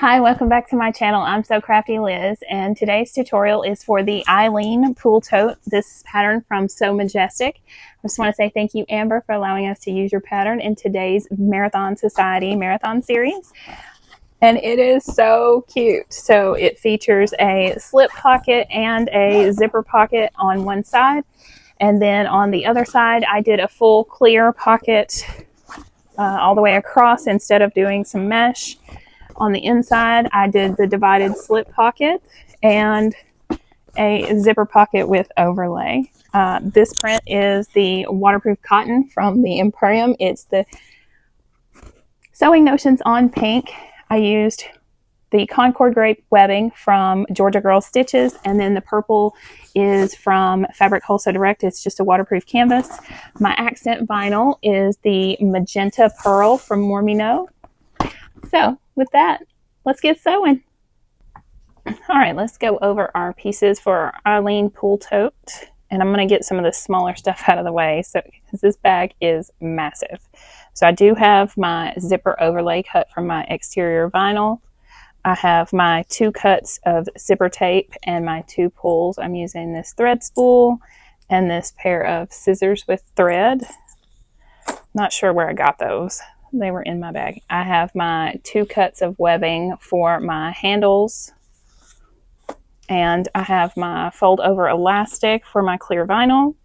Hi, welcome back to my channel. I'm So Crafty Liz, and today's tutorial is for the Eileen Pool Tote. This pattern from Sew Majestic. I just want to say thank you, Amber, for allowing us to use your pattern in today's Marathon Society Marathon series. And it is so cute. So it features a slip pocket and a zipper pocket on one side. And then on the other side, I did a full clear pocket all the way across instead of doing some mesh. On the inside, I did the divided slip pocket and a zipper pocket with overlay. This print is the waterproof cotton from the Emporium. It's the Sewing Notions on Pink. I used the Concord Grape webbing from Georgia Girl Stitches, and then the purple is from Fabric Wholesale Direct. It's just a waterproof canvas. My accent vinyl is the Magenta Pearl from Mormino. So with that, let's get sewing. All right, let's go over our pieces for our Eileen Pool Tote. And I'm going to get some of the smaller stuff out of the way because this bag is massive. So I do have my zipper overlay cut from my exterior vinyl. I have my 2 cuts of zipper tape and my 2 pulls. I'm using this thread spool and this pair of scissors with thread. Not sure where I got those. They were in my bag. I have my 2 cuts of webbing for my handles, and I have my fold over elastic for my clear vinyl.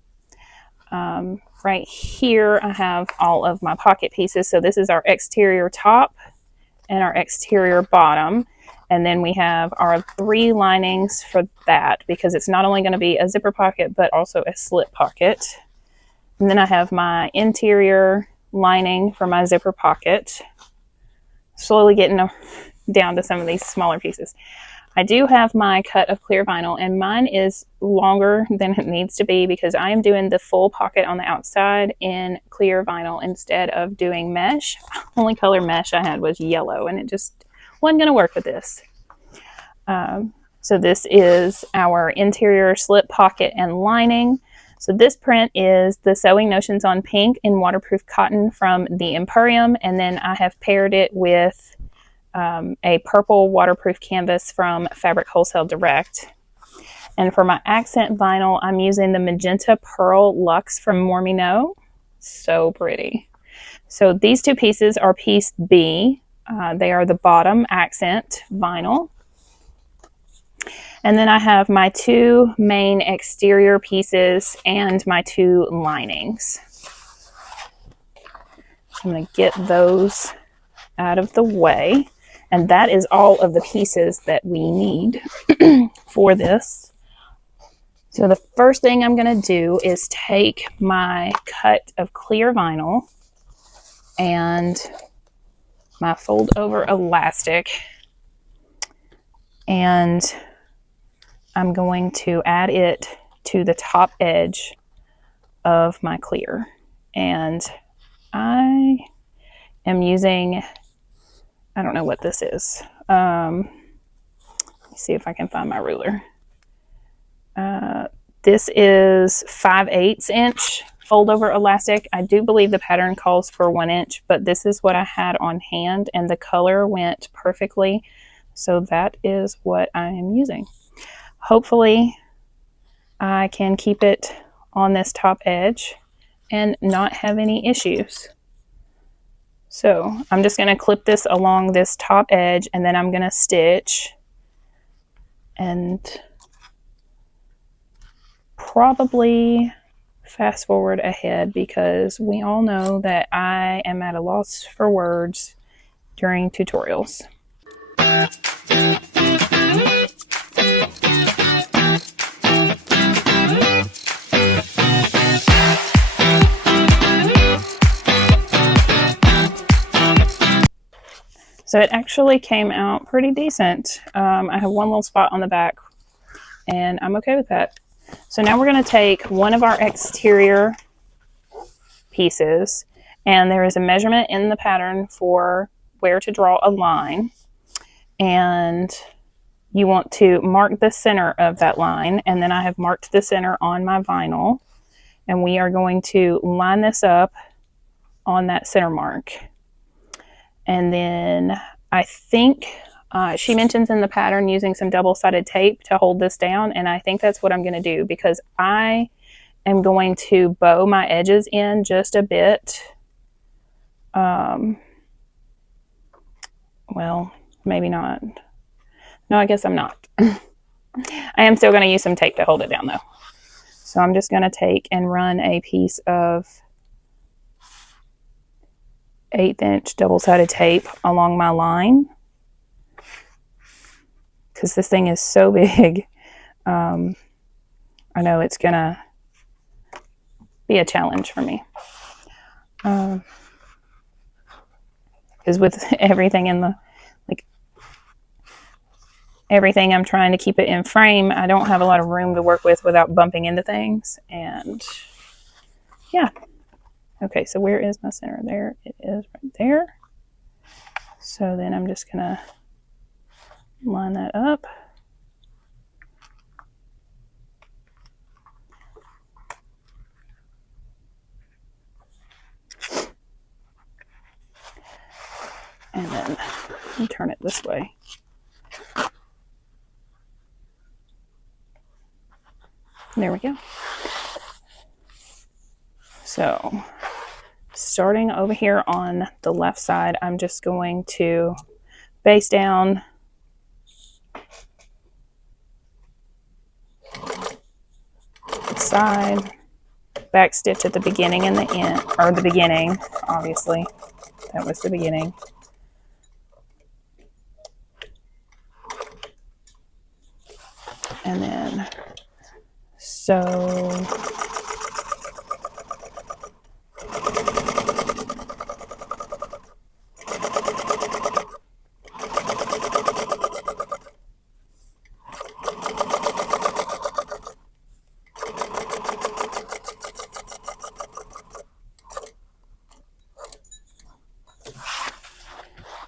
Right here I have all of my pocket pieces. So this is our exterior top and our exterior bottom, and then we have our 3 linings for that because it's not only going to be a zipper pocket but also a slip pocket. And then I have my interior lining for my zipper pocket. Slowly getting down to some of these smaller pieces. I do have my cut of clear vinyl, and mine is longer than it needs to be because I am doing the full pocket on the outside in clear vinyl instead of doing mesh. Only color mesh I had was yellow, and it just wasn't going to work with this. So this is our interior slip pocket and lining. So this print is the Sewing Notions on Pink in waterproof cotton from the Emporium, and then I have paired it with a purple waterproof canvas from Fabric Wholesale Direct. And for my accent vinyl, I'm using the Magenta Pearl Luxe from Mormino. So pretty. So these 2 pieces are piece B. They are the bottom accent vinyl. And then I have my 2 main exterior pieces and my 2 linings. I'm going to get those out of the way. And that is all of the pieces that we need for this. So the first thing I'm going to do is take my cut of clear vinyl and my fold over elastic, and I'm going to add it to the top edge of my clear. And I am using, I don't know what this is. Let me see if I can find my ruler. This is 5/8 inch fold over elastic. I do believe the pattern calls for 1 inch, but this is what I had on hand, and the color went perfectly. So that is what I am using. Hopefully I can keep it on this top edge and not have any issues. So I'm just going to clip this along this top edge, and then I'm going to stitch and probably fast forward ahead because we all know that I am at a loss for words during tutorials. So it actually came out pretty decent. I have one little spot on the back, and I'm okay with that. So now we're going to take one of our exterior pieces, and there is a measurement in the pattern for where to draw a line, and you want to mark the center of that line, and then I have marked the center on my vinyl, and we are going to line this up on that center mark. And then I think She mentions in the pattern using some double-sided tape to hold this down, and I think that's what I'm going to do because I am going to bow my edges in just a bit. Well, maybe not. No, I guess I'm not. I am still going to use some tape to hold it down though. So I'm just going to take and run a piece of 1/8" double-sided tape along my line because this thing is so big. I know it's going to be a challenge for me. Because with everything in the, like, everything I'm trying to keep it in frame, I don't have a lot of room to work with without bumping into things. And yeah. Okay, so where is my center? There it is right there. So then I'm just gonna line that up. And then turn it this way. There we go. So starting over here on the left side, I'm just going to base down the side, back stitch at the beginning and the end, or the beginning, obviously. That was the beginning. And then sew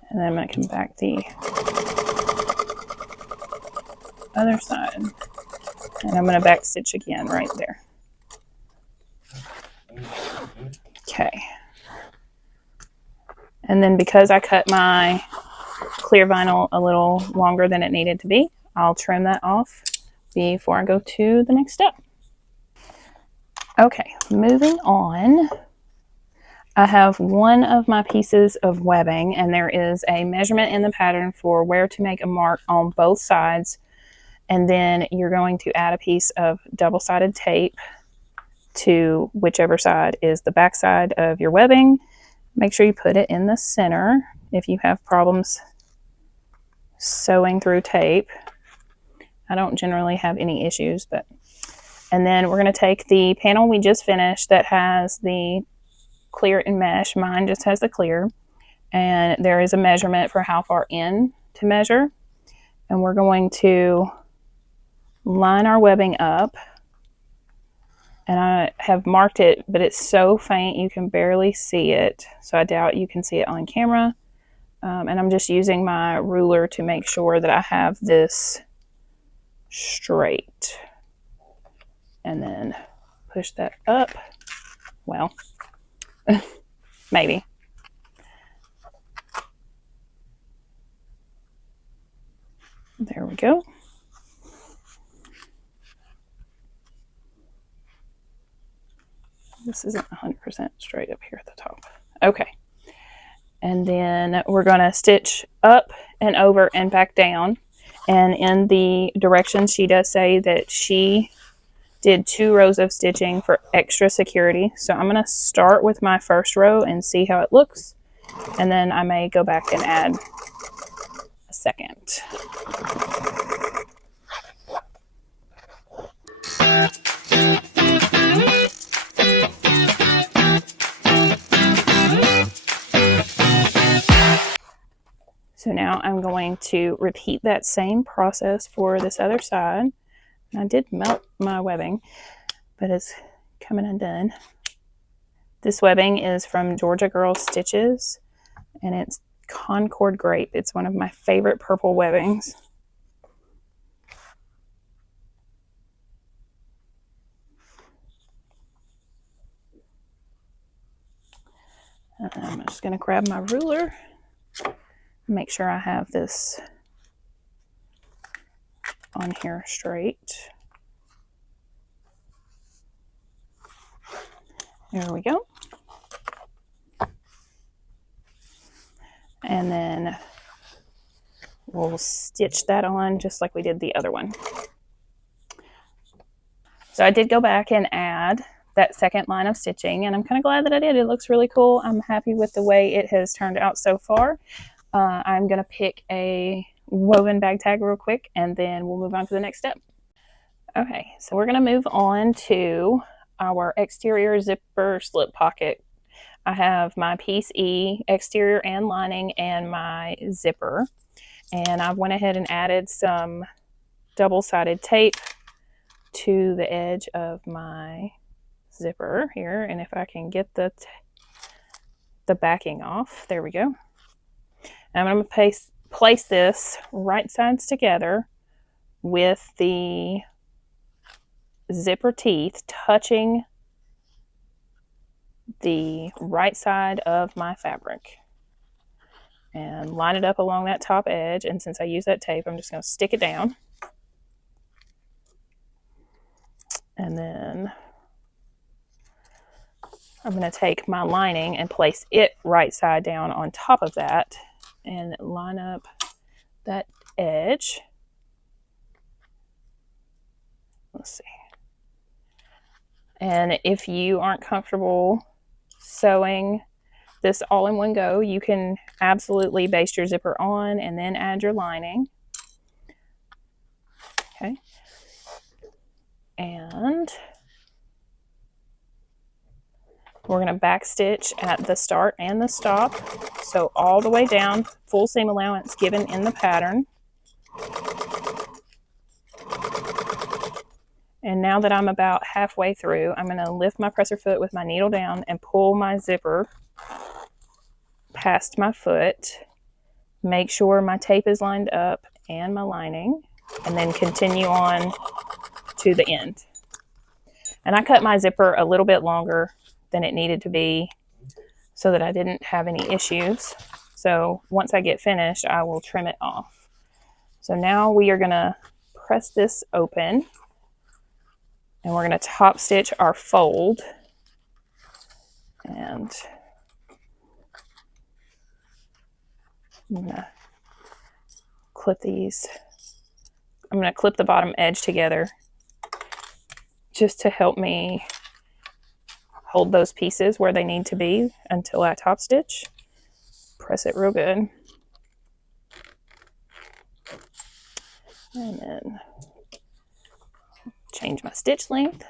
and then I'm going to come back the other side, and I'm going to back stitch again right there. Okay, and then because I cut my clear vinyl a little longer than it needed to be, I'll trim that off before I go to the next step. Okay, moving on. I have one of my pieces of webbing, and there is a measurement in the pattern for where to make a mark on both sides, and then you're going to add a piece of double-sided tape to whichever side is the back side of your webbing. Make sure you put it in the center if you have problems sewing through tape. I don't generally have any issues, but and then we're going to take the panel we just finished that has the clear and mesh. Mine just has the clear, and there is a measurement for how far in to measure, and we're going to line our webbing up, and I have marked it, but it's so faint you can barely see it, so I doubt you can see it on camera. And I'm just using my ruler to make sure that I have this straight, and then push that up. Well, maybe. There we go. This isn't 100% straight up here at the top. Okay. And then we're going to stitch up and over and back down. And in the directions, she does say that she did 2 rows of stitching for extra security. So I'm going to start with my first row and see how it looks. And then I may go back and add a second. So now I'm going to repeat that same process for this other side. I did melt my webbing, but it's coming undone. This webbing is from Georgia Girl Stitches, and it's Concord Grape. It's one of my favorite purple webbings. And I'm just going to grab my ruler, make sure I have this on here straight. There we go. And then we'll stitch that on just like we did the other one. So I did go back and add that second line of stitching, and I'm kind of glad that I did. It looks really cool. I'm happy with the way it has turned out so far. I'm going to pick a woven bag tag real quick, and then we'll move on to the next step. Okay, so we're going to move on to our exterior zipper slip pocket. I have my piece E, exterior and lining, and my zipper. And I went ahead and added some double-sided tape to the edge of my zipper here. And if I can get the backing off, there we go. And I'm going to place this right sides together with the zipper teeth touching the right side of my fabric, and line it up along that top edge. And since I use that tape, I'm just going to stick it down, and then I'm going to take my lining and place it right side down on top of that and line up that edge. Let's see. And if you aren't comfortable sewing this all in one go, you can absolutely baste your zipper on and then add your lining. Okay. And we're going to back stitch at the start and the stop. So all the way down, full seam allowance given in the pattern. And now that I'm about halfway through, I'm going to lift my presser foot with my needle down and pull my zipper past my foot. Make sure my tape is lined up and my lining, and then continue on to the end. And I cut my zipper a little bit longer than it needed to be so that I didn't have any issues. So once I get finished, I will trim it off. So now we are going to press this open, and we're going to top stitch our fold. And I'm going to clip these. I'm going to clip the bottom edge together just to help me hold those pieces where they need to be until I top stitch. Press it real good. And then change my stitch length.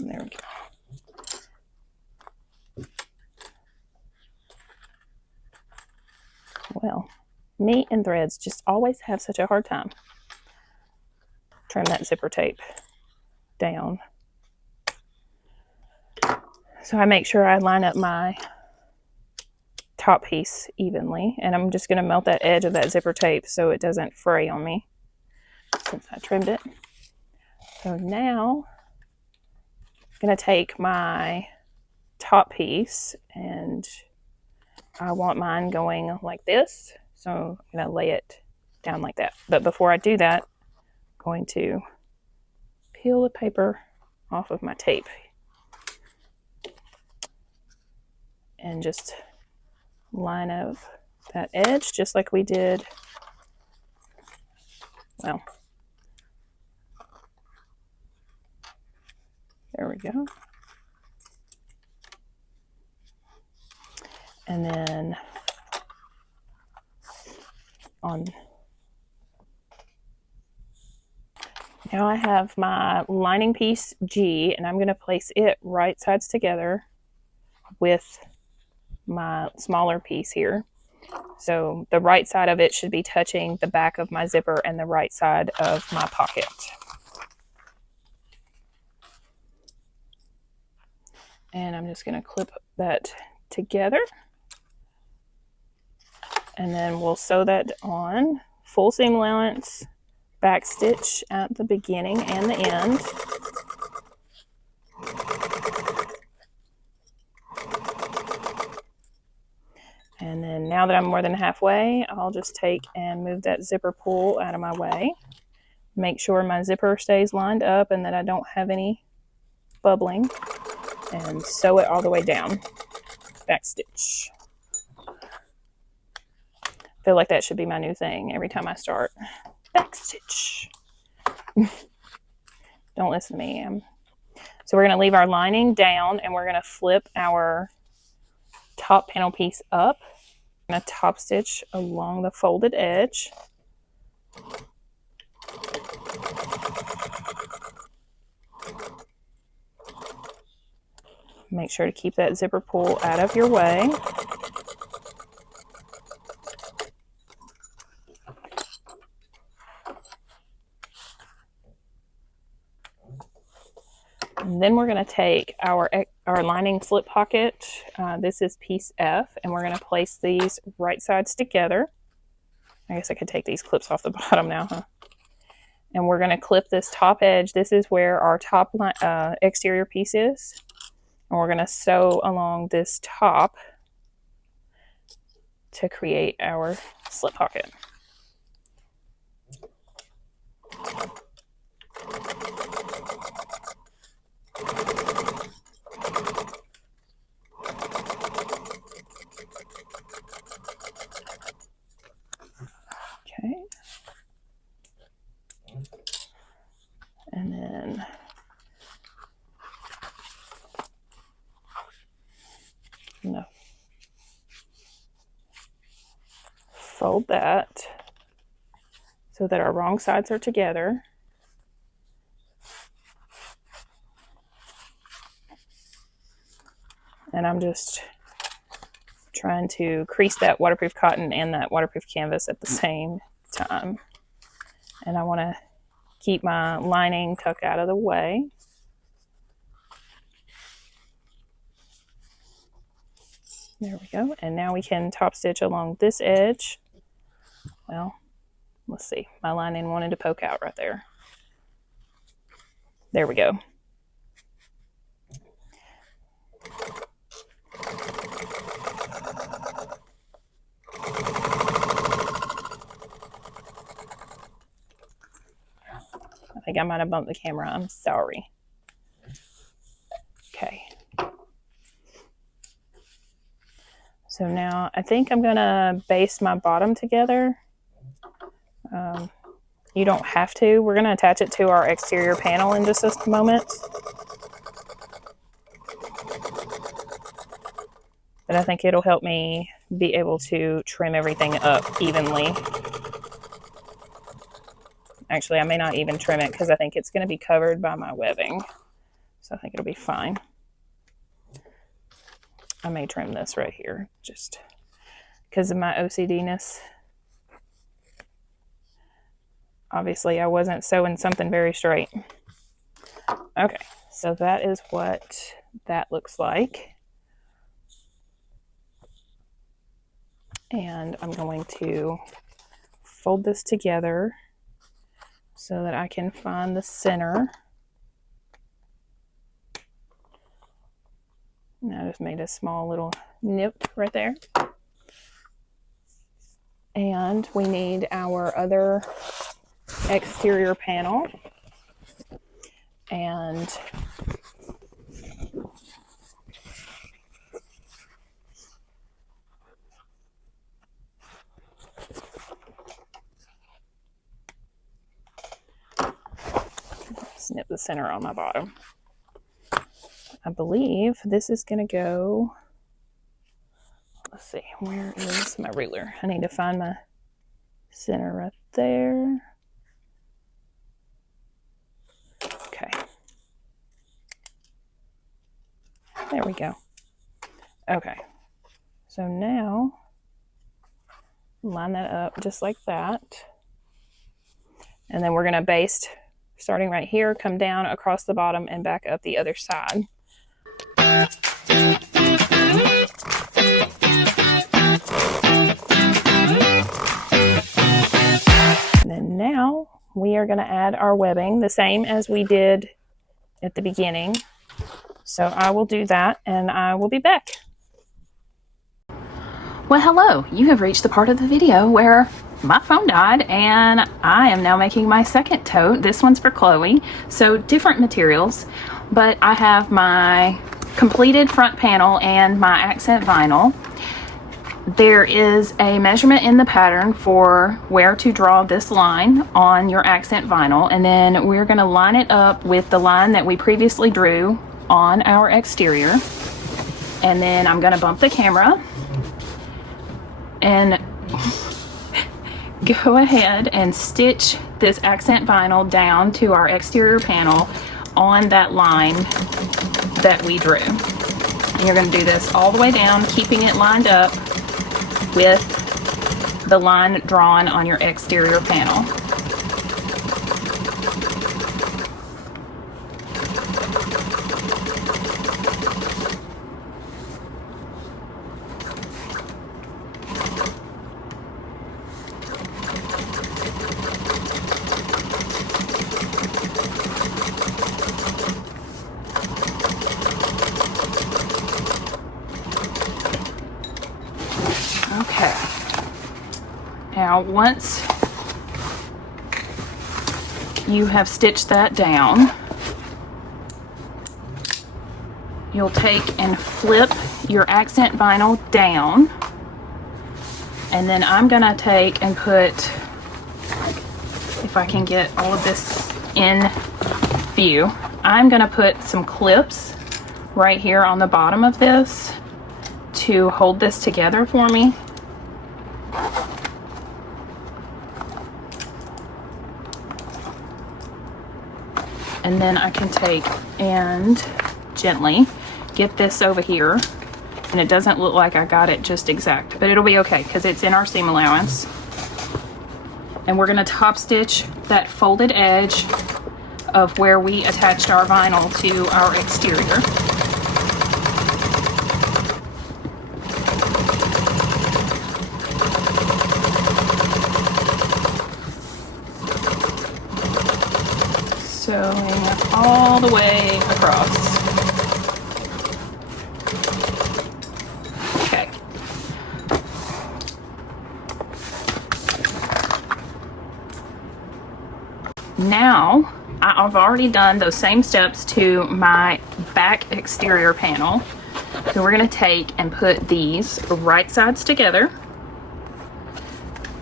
There we go. Well, me and threads just always have such a hard time. Trim that zipper tape down. So I make sure I line up my top piece evenly, and I'm just going to melt that edge of that zipper tape so it doesn't fray on me since I trimmed it. So now I'm going to take my top piece, and I want mine going like this. So I'm going to lay it down like that. But before I do that, I'm going to peel the paper off of my tape and just line up that edge just like we did. Well, there we go. And then now I have my lining piece G, and I'm going to place it right sides together with my smaller piece here. So the right side of it should be touching the back of my zipper and the right side of my pocket. And I'm just going to clip that together. And then we'll sew that on full seam allowance, back stitch at the beginning and the end. And then now that I'm more than halfway, I'll just take and move that zipper pull out of my way. Make sure my zipper stays lined up and that I don't have any bubbling, and sew it all the way down. Back stitch. I feel like that should be my new thing every time I start. Back stitch. Don't listen to me. So we're going to leave our lining down and we're going to flip our top panel piece up. I'm going to top stitch along the folded edge. Make sure to keep that zipper pull out of your way. And then we're going to take our lining slip pocket. This is piece F, and we're going to place these right sides together. I guess I could take these clips off the bottom now, huh? And we're going to clip this top edge. This is where our top exterior piece is. And we're going to sew along this top to create our slip pocket. Okay. And then fold that so that our wrong sides are together. And I'm just trying to crease that waterproof cotton and that waterproof canvas at the same time. And I want to keep my lining tucked out of the way. There we go. And now we can top stitch along this edge. Well, let's see. My lining wanted to poke out right there. There we go. I think I might have bumped the camera. I'm sorry. Okay. So now I think I'm gonna baste my bottom together. You don't have to. We're gonna attach it to our exterior panel in just a moment. But I think it'll help me be able to trim everything up evenly. Actually, I may not even trim it because I think it's going to be covered by my webbing. So I think it'll be fine. I may trim this right here just because of my OCD-ness. Obviously, I wasn't sewing something very straight. Okay, so that is what that looks like. And I'm going to fold this together so that I can find the center. And I just made a small little nip right there. And we need our other exterior panel. And snip the center on my bottom. I believe this is going to go, let's see, where is my ruler? I need to find my center right there. Okay. There we go. Okay. So now, line that up just like that. And then we're going to baste starting right here, come down across the bottom and back up the other side. we are going to add our webbing the same as we did at the beginning. So I will do that and I will be back. Well, hello, you have reached the part of the video where my phone died and I am now making my second tote. This one's for Chloe, so different materials, but I have my completed front panel and my accent vinyl. There is a measurement in the pattern for where to draw this line on your accent vinyl, and then we're going to line it up with the line that we previously drew on our exterior. And then I'm going to bump the camera and go ahead and stitch this accent vinyl down to our exterior panel on that line that we drew. And you're going to do this all the way down, keeping it lined up with the line drawn on your exterior panel. Okay, now once you have stitched that down, you'll take and flip your accent vinyl down, and then I'm gonna take and put, if I can get all of this in view, I'm gonna put some clips right here on the bottom of this to hold this together for me. And then I can take and gently get this over here, and it doesn't look like I got it just exact, but it'll be okay because it's in our seam allowance. And we're going to top stitch that folded edge of where we attached our vinyl to our exterior. Sewing all the way across. Okay. Now, I've already done those same steps to my back exterior panel. So we're going to take and put these right sides together.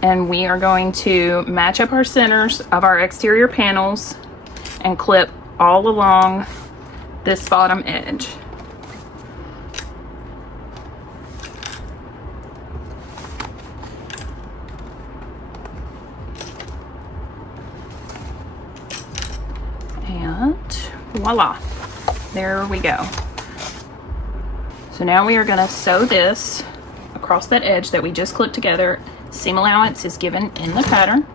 And we are going to match up our centers of our exterior panels and clip all along this bottom edge. And voila, there we go. So now we are going to sew this across that edge that we just clipped together. Seam allowance is given in the pattern.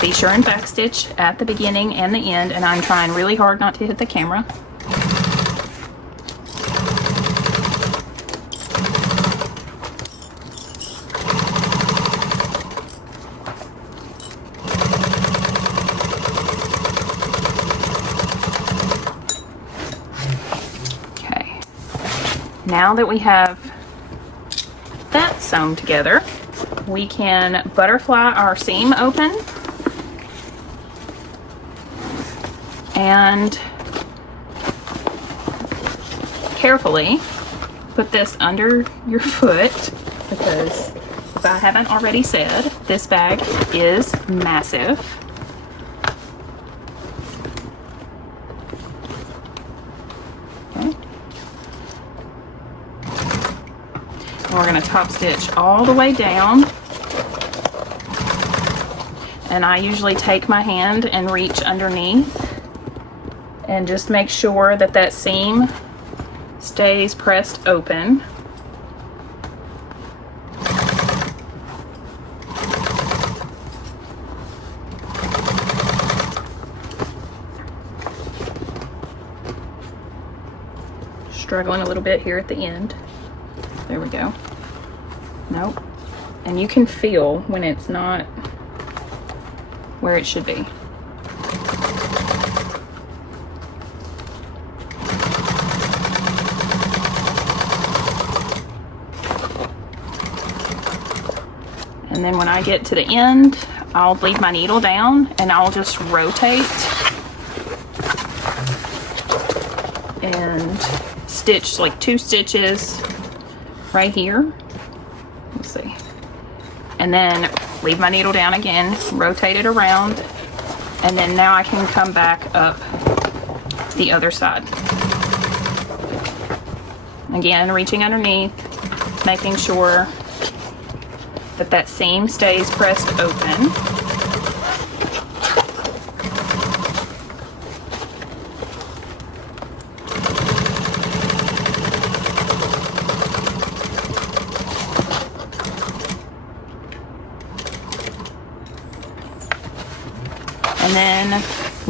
Be sure and backstitch at the beginning and the end, and I'm trying really hard not to hit the camera. Okay, now that we have that sewn together, we can butterfly our seam open and carefully put this under your foot, because if I haven't already said, this bag is massive. Okay. And we're going to top stitch all the way down. And I usually take my hand and reach underneath and just make sure that that seam stays pressed open. Struggling a little bit here at the end. There we go. Nope. And you can feel when it's not where it should be. And then when I get to the end, I'll leave my needle down and I'll just rotate and stitch like 2 stitches right here. Let's see. And then leave my needle down again, rotate it around, and then now I can come back up the other side. Again, reaching underneath, making sure that that seam stays pressed open. And then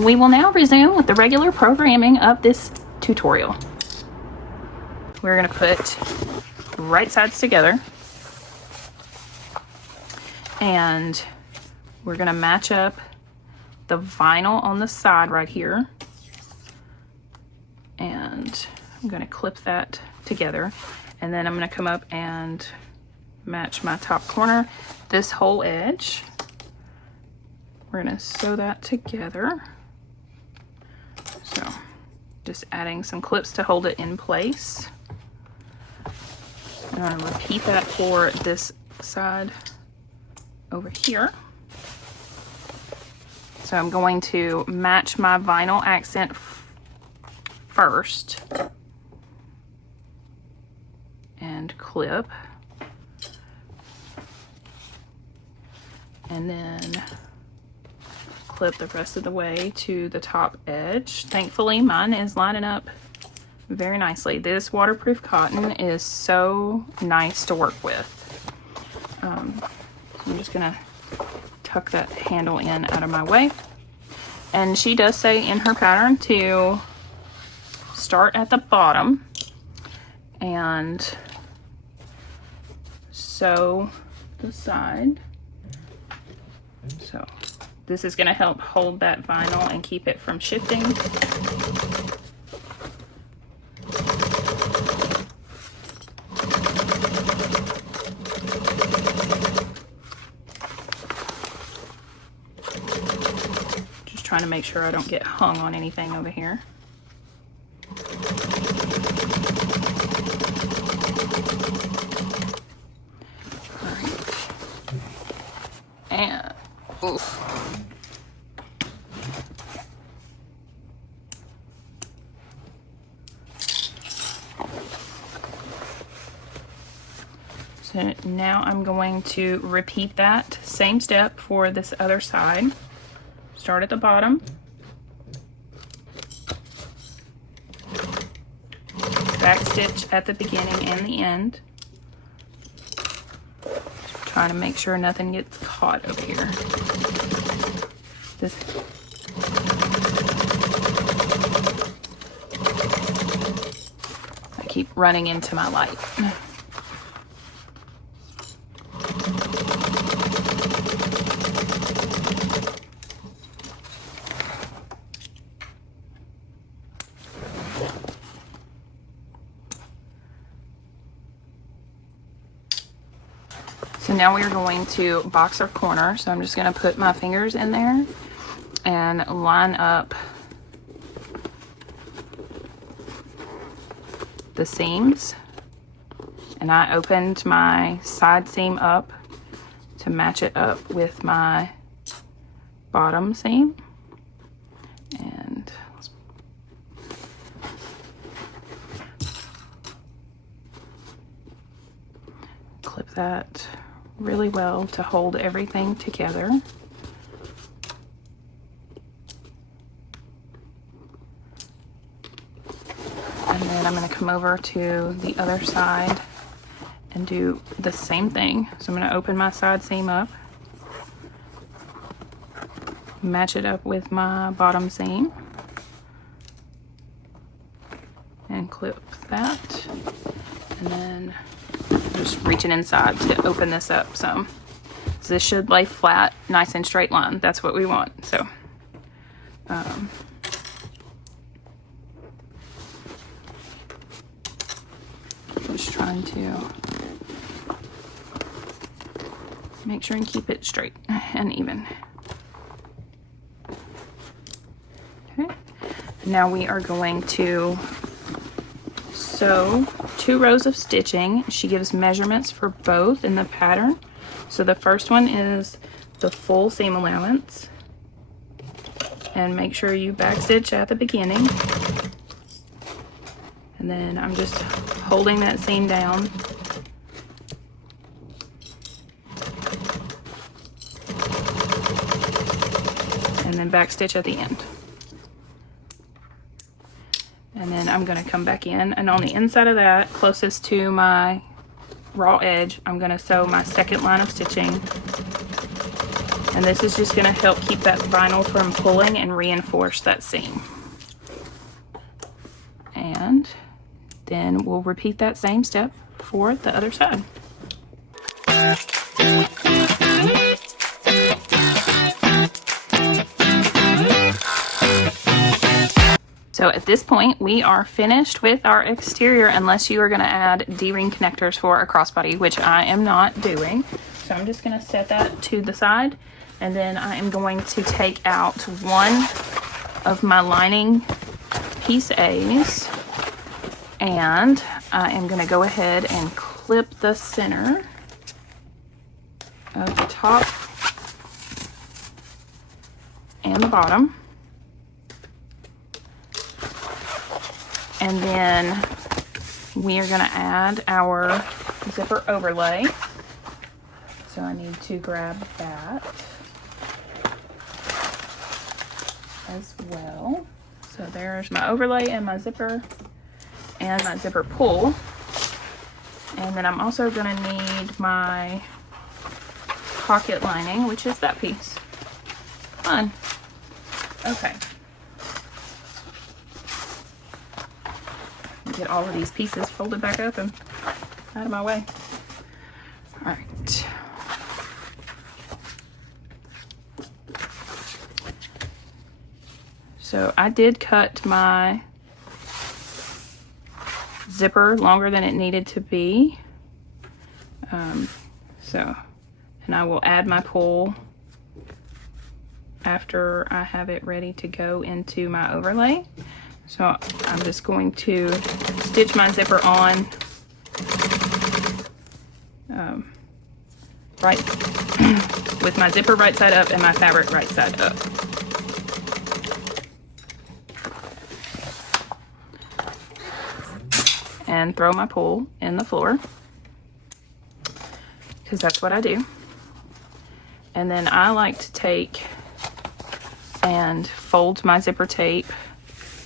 we will now resume with the regular programming of this tutorial. We're going to put right sides together, and we're going to match up the vinyl on the side right here, and I'm going to clip that together, and then I'm going to come up and match my top corner, this whole edge. We're going to sew that together. So just adding some clips to hold it in place. I'm going to repeat that for this side over here. So I'm going to match my vinyl accent first and clip, and then clip the rest of the way to the top edge. Thankfully, mine is lining up very nicely. This waterproof cotton is so nice to work with. I'm just gonna tuck that handle in out of my way. And she does say in her pattern to start at the bottom and sew the side. So this is going to help hold that vinyl and keep it from shifting. Just trying to make sure I don't get hung on anything over here. All right. And oof. So now I'm going to repeat that same step for this other side. Start at the bottom, back stitch at the beginning and the end. Just trying to make sure nothing gets caught over here. I keep running into my light. So now we are going to box our corner. So I'm just going to put my fingers in there and line up the seams. And I opened my side seam up to match it up with my bottom seam. And clip that really well to hold everything together. And then I'm going to come over to the other side and do the same thing. So I'm going to open my side seam up, match it up with my bottom seam, and clip that, and then just reaching inside to open this up some. So this should lay flat, nice and straight line. That's what we want. So just trying to Make sure and keep it straight and even. Okay. Now we are going to sew 2 rows of stitching. She gives measurements for both in the pattern. So the first one is the full seam allowance. And make sure you backstitch at the beginning. And then I'm just holding that seam down. And then backstitch at the end. And then I'm going to come back in, and on the inside of that, closest to my raw edge, I'm going to sew my second line of stitching. And this is just going to help keep that vinyl from pulling and reinforce that seam. And then we'll repeat that same step for the other side. So at this point, we are finished with our exterior, unless you are going to add D-ring connectors for a crossbody, which I am not doing. So I'm just going to set that to the side, and then I am going to take out one of my lining piece A's, and I am going to go ahead and clip the center of the top and the bottom. And then we are going to add our zipper overlay. So I need to grab that as well. So there's my overlay and my zipper and my zipper pull. And then I'm also going to need my pocket lining, which is that piece. Fun. Okay. Get all of these pieces folded back up and out of my way. All right. So I did cut my zipper longer than it needed to be. And I will add my pull after I have it ready to go into my overlay. So I'm just going to stitch my zipper on right with my zipper right side up and my fabric right side up. And throw my pull in the floor, because that's what I do. And then I like to take and fold my zipper tape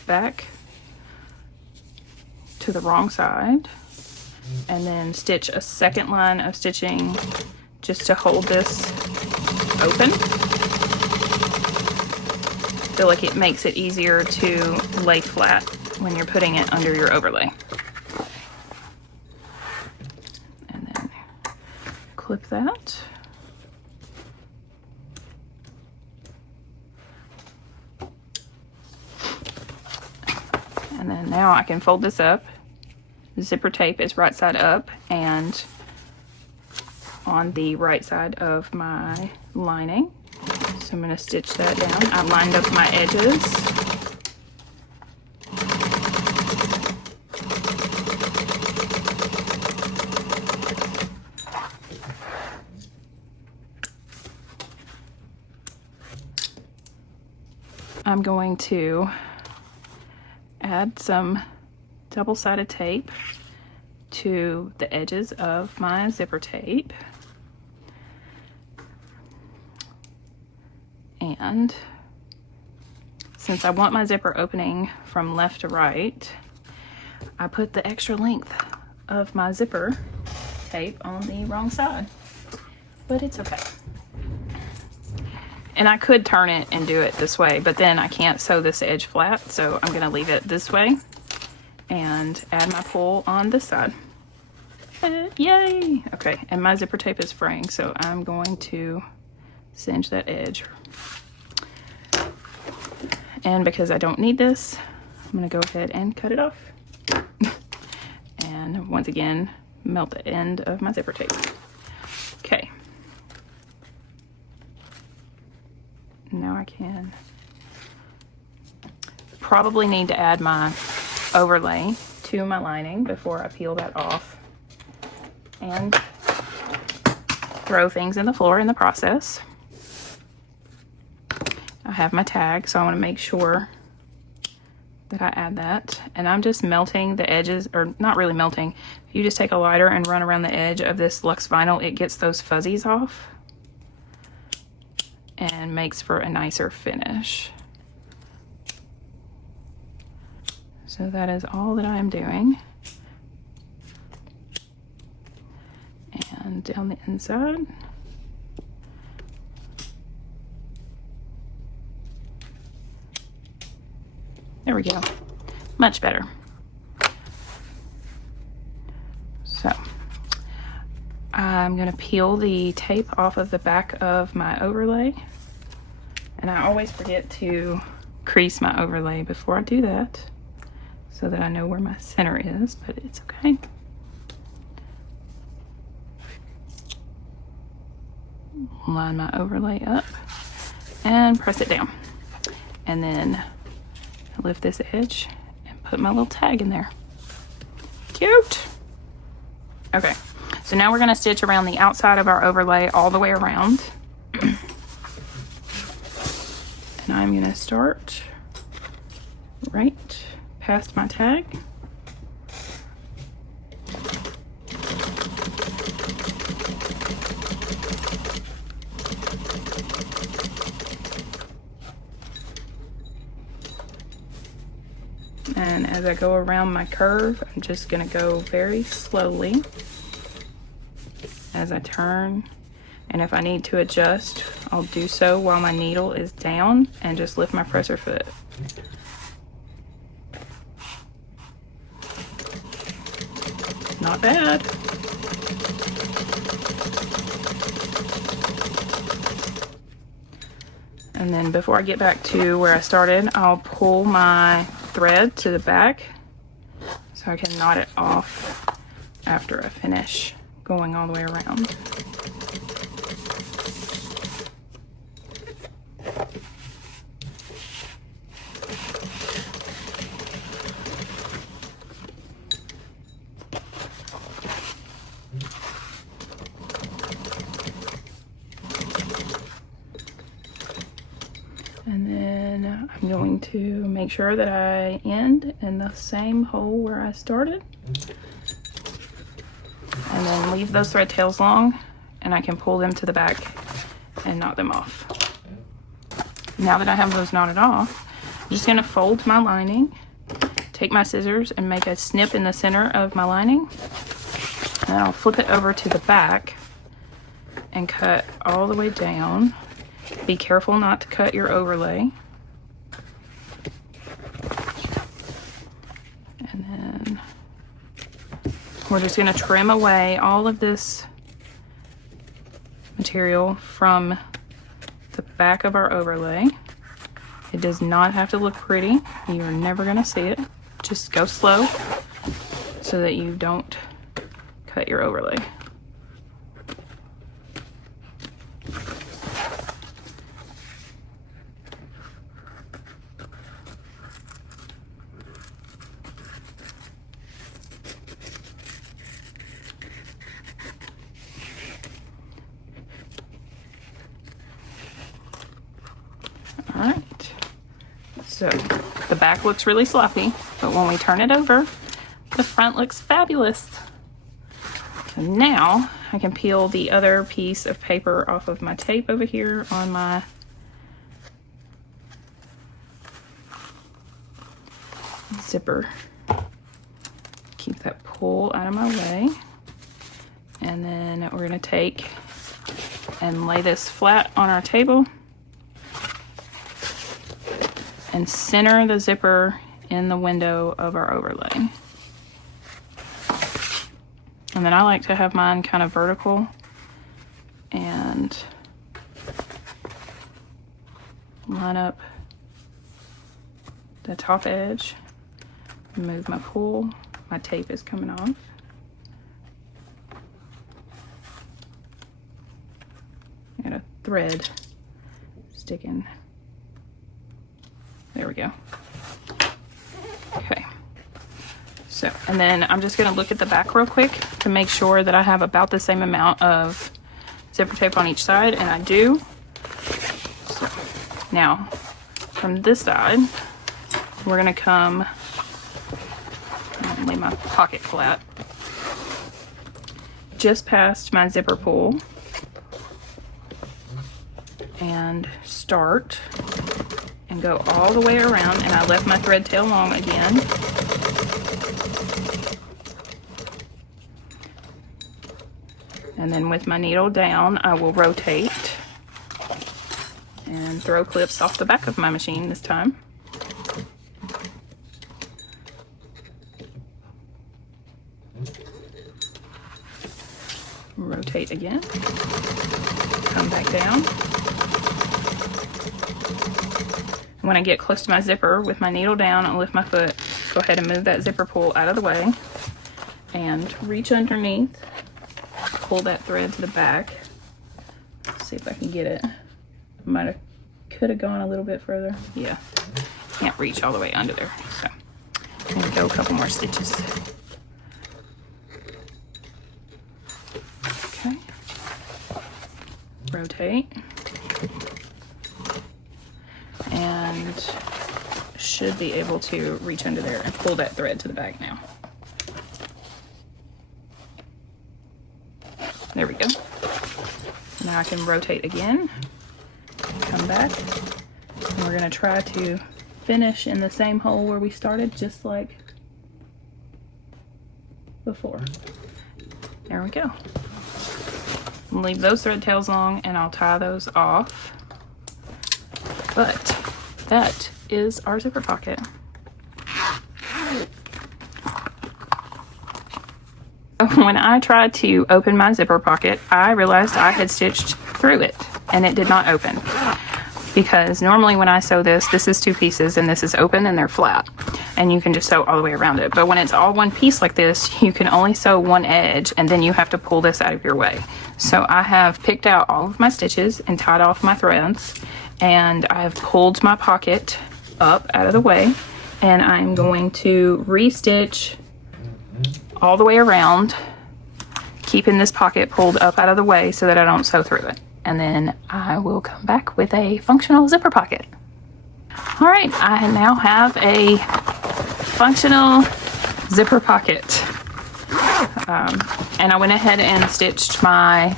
back to the wrong side, and then stitch a second line of stitching just to hold this open. I feel like it makes it easier to lay flat when you're putting it under your overlay. And then clip that. And then now I can fold this up. The zipper tape is right side up and on the right side of my lining. So I'm going to stitch that down. I lined up my edges. I'm going to add some double-sided tape to the edges of my zipper tape. And since I want my zipper opening from left to right, I put the extra length of my zipper tape on the wrong side, but it's okay. And I could turn it and do it this way, but then I can't sew this edge flat, so I'm going to leave it this way and add my pull on this side. Yay! Okay, and my zipper tape is fraying, so I'm going to singe that edge. And because I don't need this, I'm going to go ahead and cut it off. And once again, melt the end of my zipper tape. Okay. Now I can probably need to add my overlay to my lining before I peel that off and throw things in the floor in the process. I have my tag, so I want to make sure that I add that. And I'm just melting the edges, or not really melting. If you just take a lighter and run around the edge of this Luxe vinyl, it gets those fuzzies off and makes for a nicer finish. So that is all that I am doing. And down the inside. There we go. Much better. So I'm going to peel the tape off of the back of my overlay. And I always forget to crease my overlay before I do that, so that I know where my center is, but it's okay. Line my overlay up and press it down. And then lift this edge and put my little tag in there. Cute. Okay, so now we're going to stitch around the outside of our overlay all the way around. And I'm going to start right past my tag. And as I go around my curve, I'm just going to go very slowly as I turn. And if I need to adjust, I'll do so while my needle is down and just lift my presser foot. Not bad. And then before I get back to where I started, I'll pull my thread to the back so I can knot it off after I finish going all the way around. And then I'm going to make sure that I end in the same hole where I started. And then leave those thread tails long, and I can pull them to the back and knot them off. Now that I have those knotted off, I'm just going to fold my lining, take my scissors and make a snip in the center of my lining. And then I'll flip it over to the back and cut all the way down. Be careful not to cut your overlay. And then we're just going to trim away all of this material from the back of our overlay. It does not have to look pretty. You're never going to see it. Just go slow so that you don't cut your overlay. Alright, so the back looks really sloppy, but when we turn it over, the front looks fabulous. So now I can peel the other piece of paper off of my tape over here on my zipper. Keep that pull out of my way. And then we're going to take and lay this flat on our table and center the zipper in the window of our overlay. And then I like to have mine kind of vertical and line up the top edge, move my pull. My tape is coming off. I got a thread sticking There we go. Okay. So, and then I'm just gonna look at the back real quick to make sure that I have about the same amount of zipper tape on each side, and I do. So, now, from this side, we're gonna come and lay my pocket flat just past my zipper pull and start and go all the way around, and I left my thread tail long again. And then with my needle down, I will rotate and throw clips off the back of my machine this time. Rotate again, come back down. When I get close to my zipper with my needle down, I'll lift my foot, go ahead and move that zipper pull out of the way and reach underneath, pull that thread to the back. Let's see if I can get it. Could have gone a little bit further. Yeah, can't reach all the way under there. So I'm gonna go a couple more stitches. Okay, rotate, and should be able to reach under there and pull that thread to the back now. There we go. Now I can rotate again, come back, and we're gonna try to finish in the same hole where we started, just like before. There we go. Leave those thread tails long and I'll tie those off. But that is our zipper pocket. When I tried to open my zipper pocket, I realized I had stitched through it and it did not open. Because normally when I sew this is two pieces and this is open and they're flat. And you can just sew all the way around it. But when it's all one piece like this, you can only sew one edge and then you have to pull this out of your way. So I have picked out all of my stitches and tied off my threads. And I've pulled my pocket up out of the way. And I'm going to re-stitch all the way around, keeping this pocket pulled up out of the way so that I don't sew through it. And then I will come back with a functional zipper pocket. All right, I now have a functional zipper pocket. And I went ahead and stitched my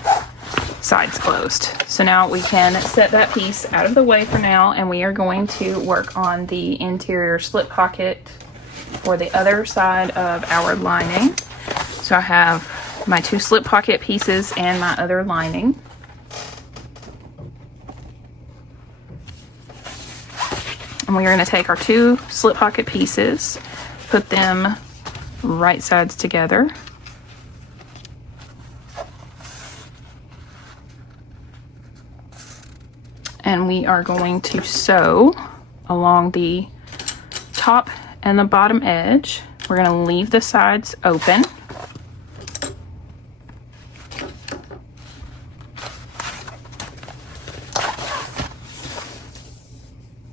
sides closed. So now we can set that piece out of the way for now, and we are going to work on the interior slip pocket for the other side of our lining. So I have my two slip pocket pieces and my other lining. And we are going to take our two slip pocket pieces, put them right sides together. And we are going to sew along the top and the bottom edge. We're going to leave the sides open.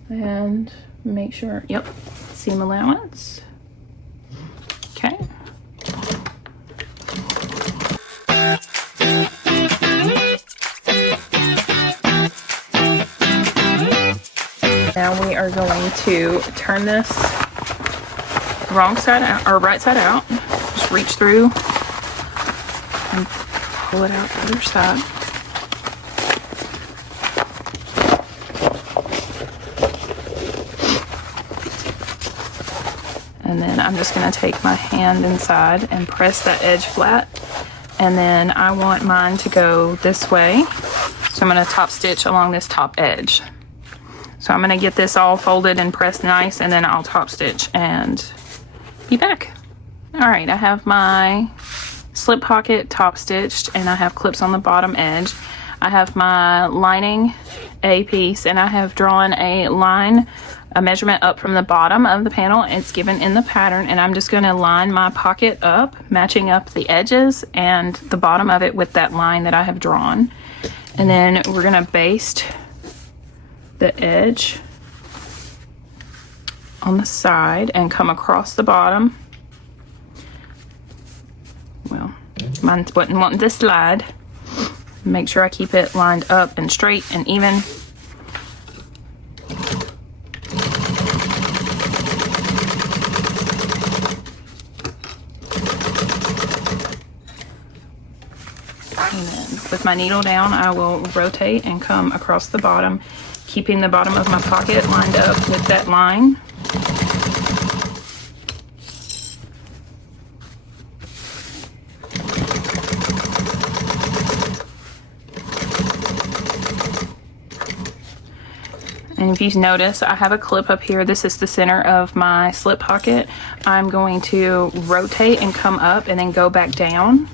And make sure, yep, seam allowance. Okay. Now we are going to turn this wrong side out, or right side out. Just reach through and pull it out the other side. And then I'm just going to take my hand inside and press that edge flat. And then I want mine to go this way. So I'm going to top stitch along this top edge. So I'm going to get this all folded and pressed nice, and then I'll top stitch and be back. All right, I have my slip pocket top stitched and I have clips on the bottom edge. I have my lining A piece and I have drawn a line, a measurement up from the bottom of the panel. It's given in the pattern, and I'm just going to line my pocket up, matching up the edges and the bottom of it with that line that I have drawn. And then we're going to baste the edge on the side and come across the bottom. Well, mine wasn't wanting to slide. Make sure I keep it lined up and straight and even. And then with my needle down, I will rotate and come across the bottom, keeping the bottom of my pocket lined up with that line. And if you notice, I have a clip up here. This is the center of my slip pocket. I'm going to rotate and come up and then go back down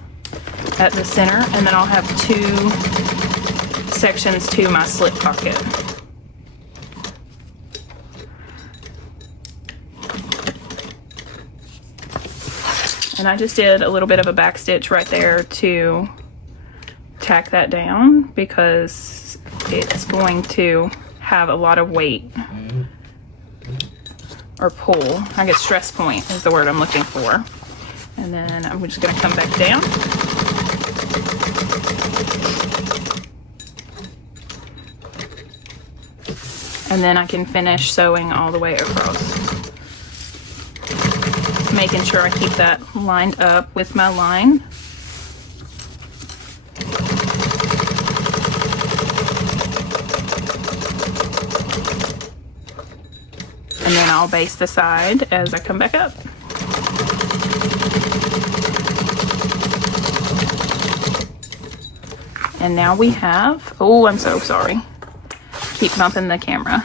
at the center, and then I'll have two sections to my slip pocket. And I just did a little bit of a back stitch right there to tack that down because it's going to have a lot of weight or pull. I guess stress point is the word I'm looking for. And then I'm just going to come back down. And then I can finish sewing all the way across. Making sure I keep that lined up with my line. And then I'll base the side as I come back up. And now we have, oh, I'm so sorry. Keep bumping the camera.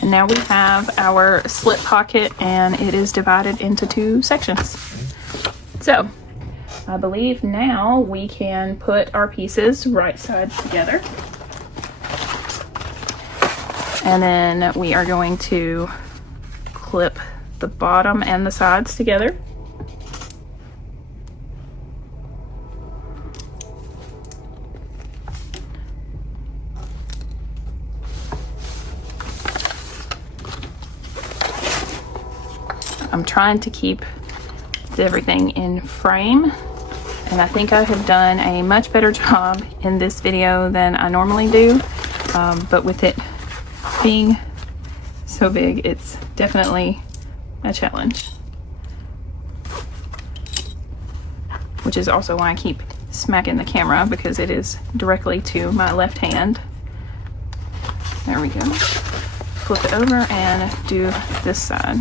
And now we have our slip pocket, and it is divided into two sections. So I believe now we can put our pieces right sides together. And then we are going to clip the bottom and the sides together. I'm trying to keep everything in frame, and I think I have done a much better job in this video than I normally do, but with it being so big, it's definitely a challenge, which is also why I keep smacking the camera, because it is directly to my left hand. There we go. Flip it over and do this side.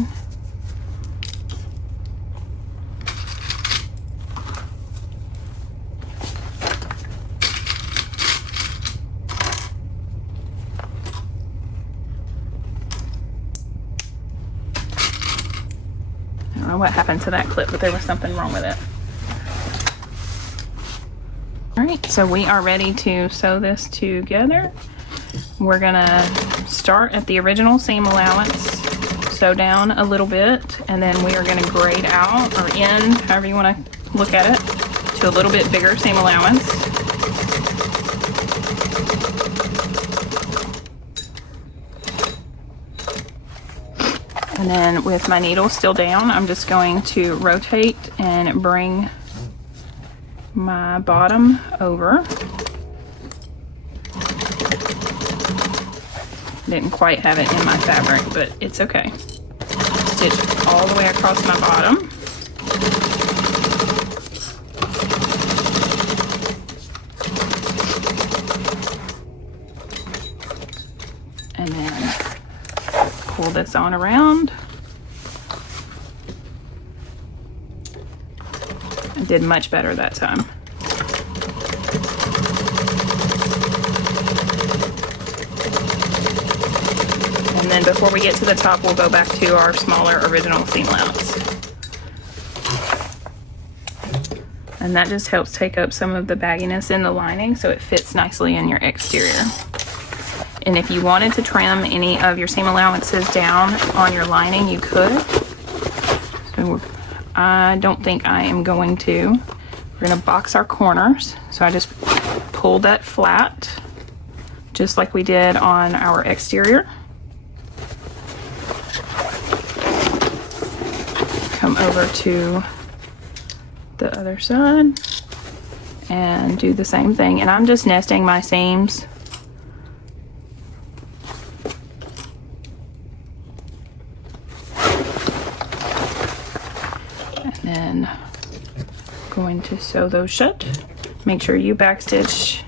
I don't know what happened to that clip, but there was something wrong with it. All right, so we are ready to sew this together. We're gonna start at the original seam allowance, sew down a little bit, and then we are gonna grade out, or end, however you wanna look at it, to a little bit bigger seam allowance. And then with my needle still down, I'm just going to rotate and bring my bottom over. Didn't quite have it in my fabric, but it's okay. Stitch all the way across my bottom. And then pull this on around. I did much better that time. And then before we get to the top, we'll go back to our smaller original seam allowance. And that just helps take up some of the bagginess in the lining so it fits nicely in your exterior. And if you wanted to trim any of your seam allowances down on your lining, you could. So I don't think I am going to. We're gonna box our corners. So I just pulled that flat just like we did on our exterior. Come over to the other side and do the same thing. And I'm just nesting my seams. And then going to sew those shut. Make sure you backstitch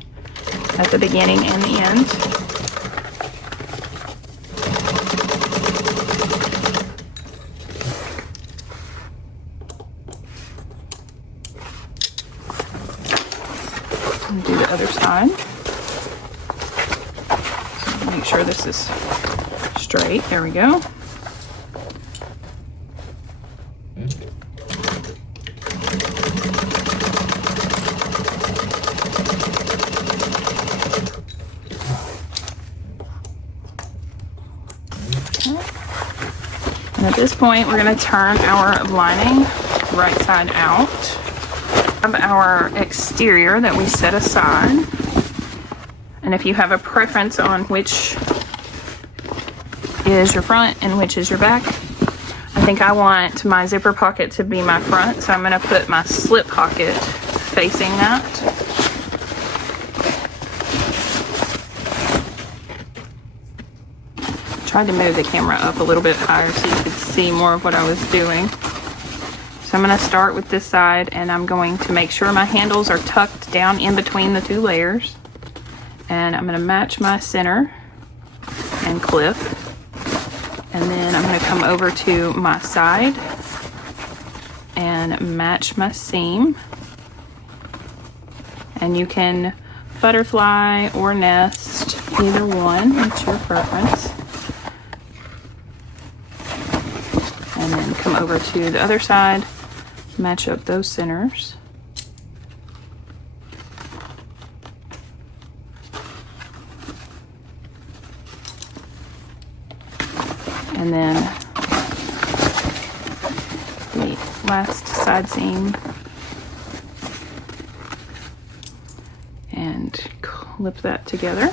at the beginning and the end. And do the other side. So make sure this is straight. There we go. And at this point, we're going to turn our lining right side out of our exterior that we set aside. And if you have a preference on which is your front and which is your back, I think I want my zipper pocket to be my front, so I'm going to put my slip pocket facing that. Tried to move the camera up a little bit higher so you could see more of what I was doing. So I'm going to start with this side, and I'm going to make sure my handles are tucked down in between the two layers. And I'm going to match my center and clip. And then I'm going to come over to my side and match my seam. And you can butterfly or nest, either one, it's your preference. And then come over to the other side, match up those centers. And then the last side seam and clip that together.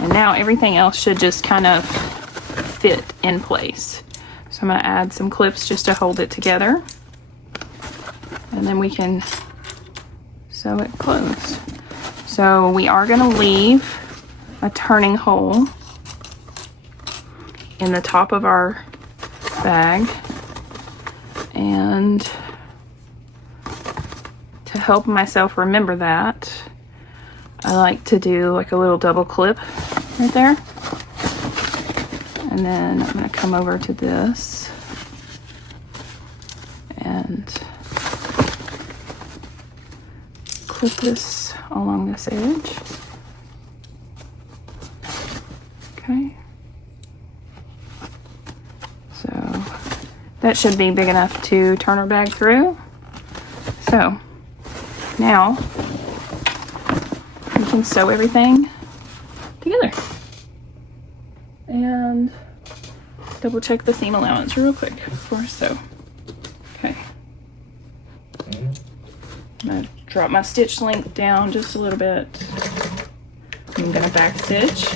And now everything else should just kind of fit in place. So I'm going to add some clips just to hold it together. And then we can sew it closed. So we are going to leave a turning hole in the top of our bag. And to help myself remember that, I like to do like a little double clip right there. And then I'm going to come over to this and clip this along this edge. Okay. So that should be big enough to turn our bag through. So now we can sew everything together. And double check the seam allowance real quick before I sew. Okay. I'm going to drop my stitch length down just a little bit. I'm going to back stitch.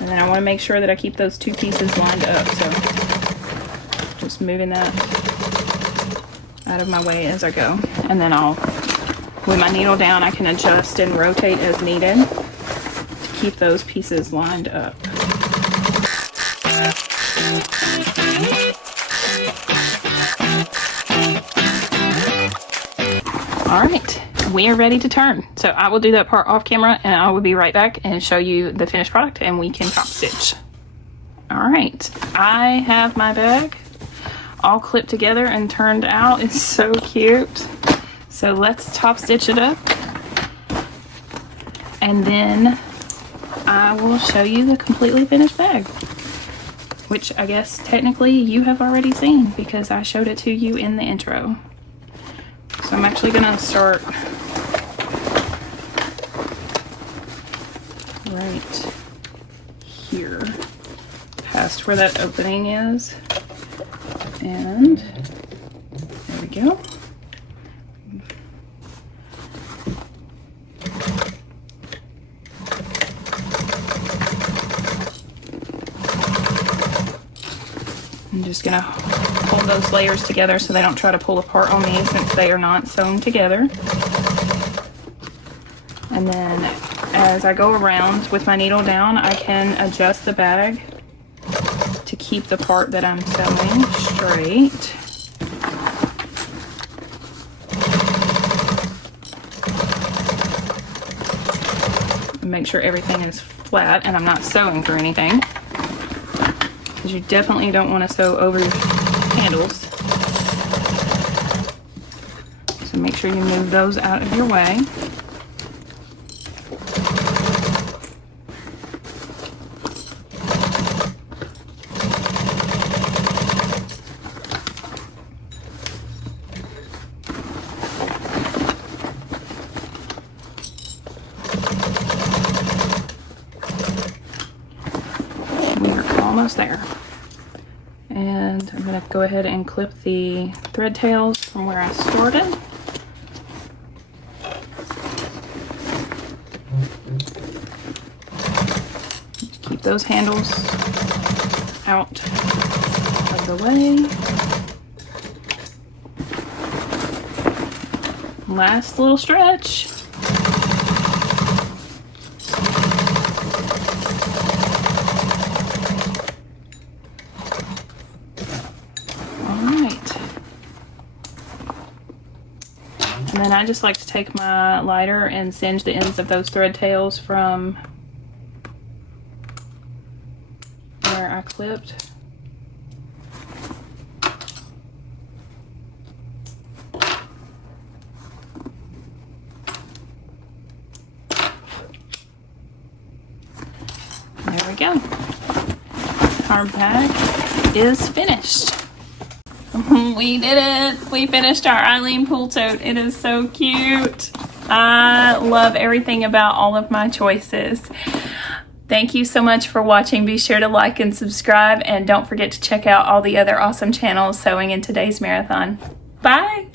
And then I want to make sure that I keep those two pieces lined up. So just moving that out of my way as I go. And then I'll, with my needle down, I can adjust and rotate as needed to keep those pieces lined up. All right, we are ready to turn. So I will do that part off camera, and I will be right back and show you the finished product, and we can top stitch. All right, I have my bag all clipped together and turned out. It's so cute. So let's top stitch it up, and then I will show you the completely finished bag, which I guess technically you have already seen because I showed it to you in the intro. So I'm actually gonna start right here, past where that opening is, and there we go. I'm just gonna hold those layers together so they don't try to pull apart on me since they are not sewn together. And then as I go around with my needle down, I can adjust the bag to keep the part that I'm sewing straight. And make sure everything is flat and I'm not sewing through anything, because you definitely don't want to sew over your handles. So make sure you move those out of your way. Almost there. And I'm going to go ahead and clip the thread tails from where I started. Keep those handles out of the way. Last little stretch. And then I just like to take my lighter and singe the ends of those thread tails from where I clipped. There we go. Our bag is finished. We did it! We finished our Eileen Pool Tote. It is so cute. I love everything about all of my choices. Thank you so much for watching. Be sure to like and subscribe, and don't forget to check out all the other awesome channels sewing in today's marathon. Bye!